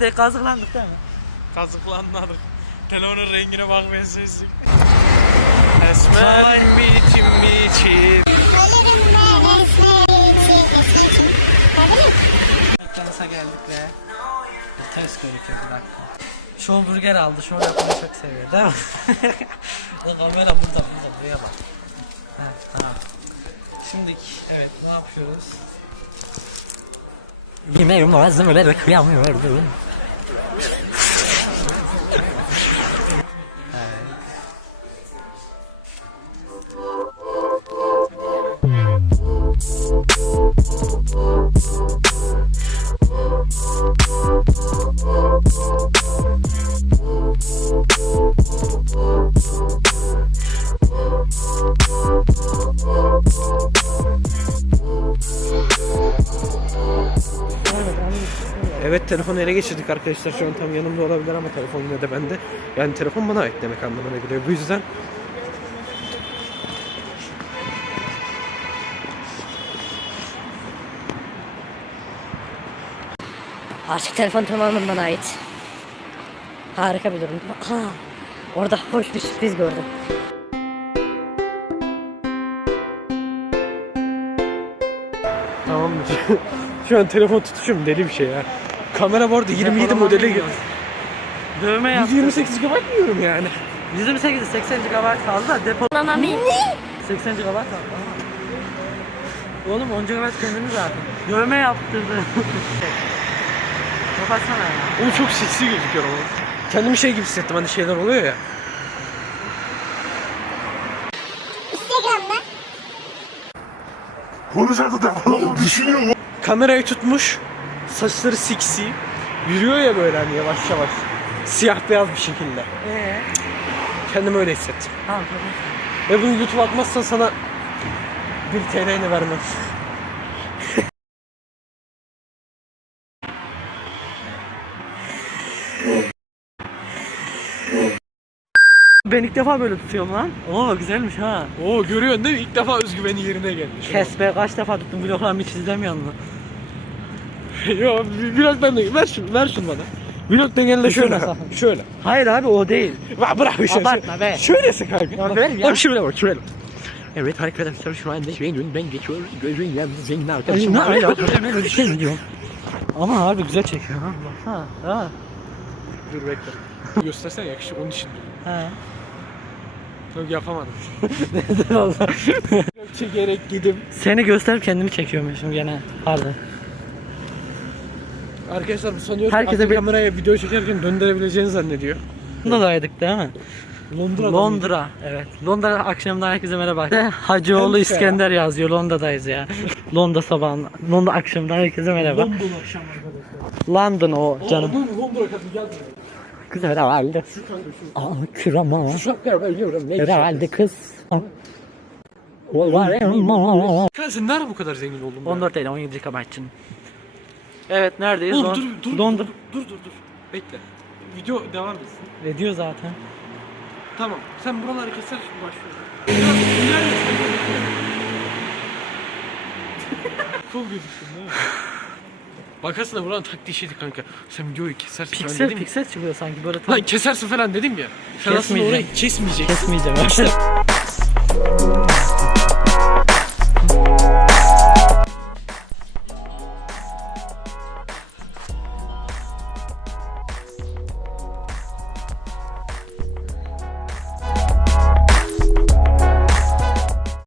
de kazıklandık değil mi? Kazıklanmadık. Telefonun rengine bak ben sessizlik. Esmer biçim biçim. McDonald's'a geldik ve ters gözüküyor bir dakika. Şu burger aldı. Şov yapmayı çok seviyor değil mi? Kamera burada burada buraya bak. Heh, tamam. Şimdi evet ne yapıyoruz? Yemeğim lazım öyle de Evet telefonu ele geçirdik arkadaşlar şu an tam yanımda olabilir ama telefon yine de bende. Yani telefon bana ait demek anlamına geliyor. Bu yüzden Artık telefon tamamen bana ait. Harika bir durum. Ha, orada hoş bir sürpriz gördüm. tamam şu an telefon tutuşum deli bir şey ya. Kamera bu arada 27 modele geliyor. Dövme yaptı. 128 GB diyorum yani. 128 80 GB kaldı da depo Anami. 80 GB kaldı. Oğlum 10 GB kendini zaten. Dövme yaptırdı. Kapatsana ya. O çok seksi gözüküyor ama. Kendimi şey gibi hissettim hani şeyler oluyor ya. Konuşarak da düşünüyor mu? Kamerayı tutmuş. Saçları siksi. Yürüyor ya böyle hani yavaş yavaş. Siyah beyaz bir şekilde. Ee, Kendimi öyle hissettim. tamam. Ve bunu YouTube atmazsan sana 1 TL'ni vermem. Ben ilk defa böyle tutuyorum lan. Oo güzelmiş ha. Oo görüyorsun değil mi? İlk defa özgüveni yerine gelmiş. Kes be kaç defa tuttum vloglarımı hiç izlemiyorsun mu? Yo biraz ben de ver şunu, ver şunu bana. Vlog dengenle şöyle. Şöyle. Hayır abi o değil. Va bırak bir şey. Abartma be. Şöylesi kanka. Ya ver ya. Bak şöyle bak şöyle. Evet arkadaşlar şu anda şeyin ben geçiyorum. Gözün ya zengin arkadaşım ne var. alaka? Öyle bir şey diyorum. Ama harbi güzel çekiyor ha. Ha. Dur bekle. Göstersene yakışık onun için. Ha. Yok yapamadım. Vallahi. Çekerek gidip. Seni gösterip kendimi çekiyormuşum gene. Harbi. Arkadaşlar bu sanıyorum Herkese Herkese bir- kameraya video çekerken döndürebileceğini zannediyor. Londra'daydık değil mi? Londra'da Londra. Evet. Londra akşamdan herkese merhaba. Hacıoğlu Hemşire. İskender yazıyor. Londra'dayız ya. Londra sabahında. Londra akşamdan herkese merhaba. London akşam arkadaşlar. London o canım. Canım. Londra kadın gel buraya. Kız herhalde. Şu kanka şu. Aa kürama. Şapkaya ben yiyorum. Ne Herhalde kız. Aa. Var ya. Kanka sen nerede bu kadar zengin oldun? be? 14 değil 17 GB için. Evet neredeyiz? Oğlum dur dur Londra. dur dur dur dur. Bekle. Video devam etsin. Ediyor zaten. Tamam. Sen buraları keser şimdi başlıyoruz. Ya, neredesin? Cool gözüksün değil mi? Bakarsın buranın taktiği şeydi kanka. Sen videoyu kesersin falan Piksel dedim ya. piksel çıkıyor sanki böyle tam Lan kesersin falan dedim ya. Sen aslında Kesmeyeceğim. orayı kesmeyeceksin. kesmeyeceğim.